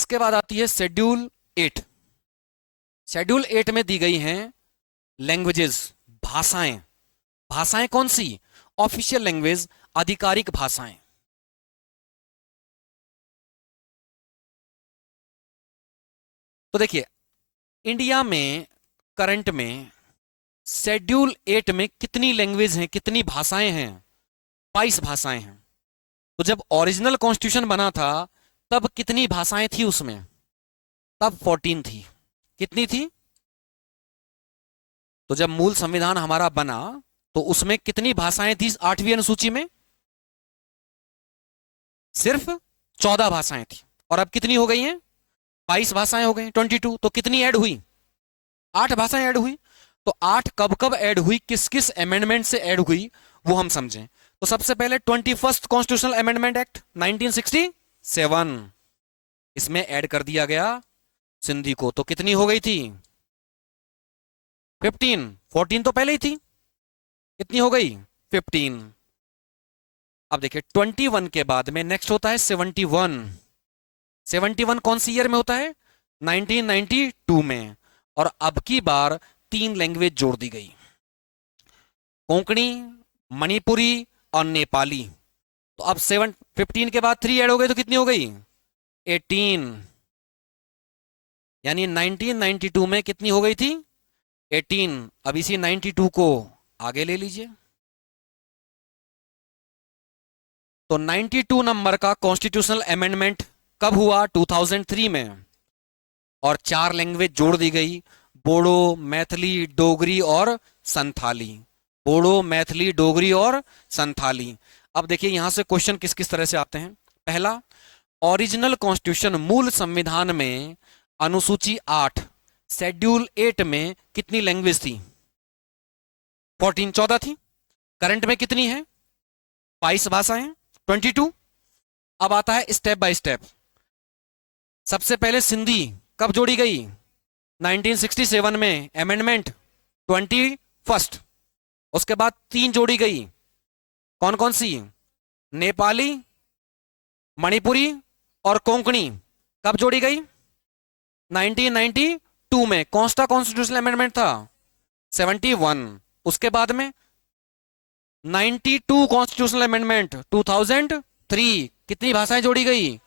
इसके बाद आती है शेड्यूल 8। शेड्यूल 8 में दी गई हैं लैंग्वेजेस, भाषाएं। भाषाएं कौन सी? ऑफिशियल लैंग्वेज, आधिकारिक भाषाएं। तो देखिए, इंडिया में करंट में शेड्यूल 8 में कितनी लैंग्वेज हैं, कितनी भाषाएं हैं? 22 भाषाएं हैं। तो जब ओरिजिनल कॉन्स्टिट्यूशन बना था तब कितनी भाषाएं थी उसमें? तब 14 थी। कितनी थी? तो जब मूल संविधान हमारा बना तो उसमें कितनी भाषाएं थी 8वीं अनुसूची में? सिर्फ 14 भाषाएं थी। और अब कितनी हो गई हैं? 22 भाषाएं हो गई, 22। तो कितनी ऐड हुई? 8 भाषाएं ऐड हुई। तो 8 कब कब ऐड हुई, किस किस अमेंडमेंट से ऐड हुई, वो हम समझें। तो सबसे पहले 21st कॉन्स्टिट्यूशनल अमेंडमेंट एक्ट 1967, इसमें ऐड कर दिया गया सिंधी को। तो कितनी हो गई थी? 15। 14 तो पहले ही थी। कितनी हो गई? 15। अब देखिए 21 के बाद में नेक्स्ट होता है 71। 71 कौन सी ईयर में होता है? 1992 में। और अब की बार 3 लैंग्वेज जोड़ दी गई, कोंकणी, मणिपुरी और नेपाली। तो अब 15 के बाद 3 ऐड हो गए तो कितनी हो गई? 18। यानी 1992 में कितनी हो गई थी? 18। अब इसी 92 को आगे ले लीजिए। तो 92 नंबर का कॉन्स्टिट्यूशनल अमेंडमेंट कब हुआ? 2003 में। और 4 लैंग्वेज जोड़ दी गई, बोडो, मैथिली, डोगरी और संथाली। बोडो, मैथिली, डोगरी और संथाली। अब देखिए यहां से क्वेश्चन किस किस तरह से आते हैं। पहला, ओरिजिनल कॉन्स्टिट्यूशन मूल संविधान में अनुसूची 8 शेड्यूल 8 में कितनी लैंग्वेज थी? 14, 14 थी। करंट में कितनी है? 22 भाषाएं, 22। अब आता है स्टेप बाय स्टेप। सबसे पहले सिंधी कब जोड़ी गई? 1967 में अमेंडमेंट 21st। उसके बाद 3 जोड़ी गई, कौन कौन सी? नेपाली, मणिपुरी और कोंकणी। कब जोड़ी गई? 1992 में। कौन सा कॉन्स्टिट्यूशनल अमेंडमेंट था? 71। उसके बाद में 92 कॉन्स्टिट्यूशनल अमेंडमेंट 2003। कितनी भाषाएं जोड़ी गई?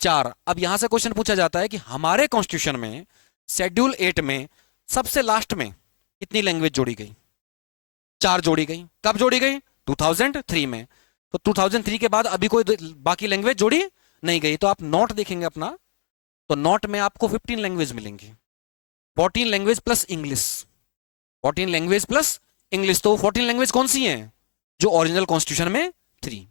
4। अब यहां से क्वेश्चन पूछा जाता है कि हमारे कॉन्स्टिट्यूशन में शेड्यूल 8 में सबसे लास्ट में कितनी लैंग्वेज जोड़ी गई? 4 जोड़ी गई। कब जोड़ी गई? 2003 में। तो 2003 के बाद अभी कोई बाकी लैंग्वेज जोड़ी नहीं गई। तो आप नोट देखेंगे अपना, तो नोट में आपको 15 लैंग्वेज मिलेंगी। 14 language plus English. 14 language plus English. तो 14 लैंग्वेज कौन सी हैं? जो ओरिजिनल कॉन्स्टिट्यूशन में 3।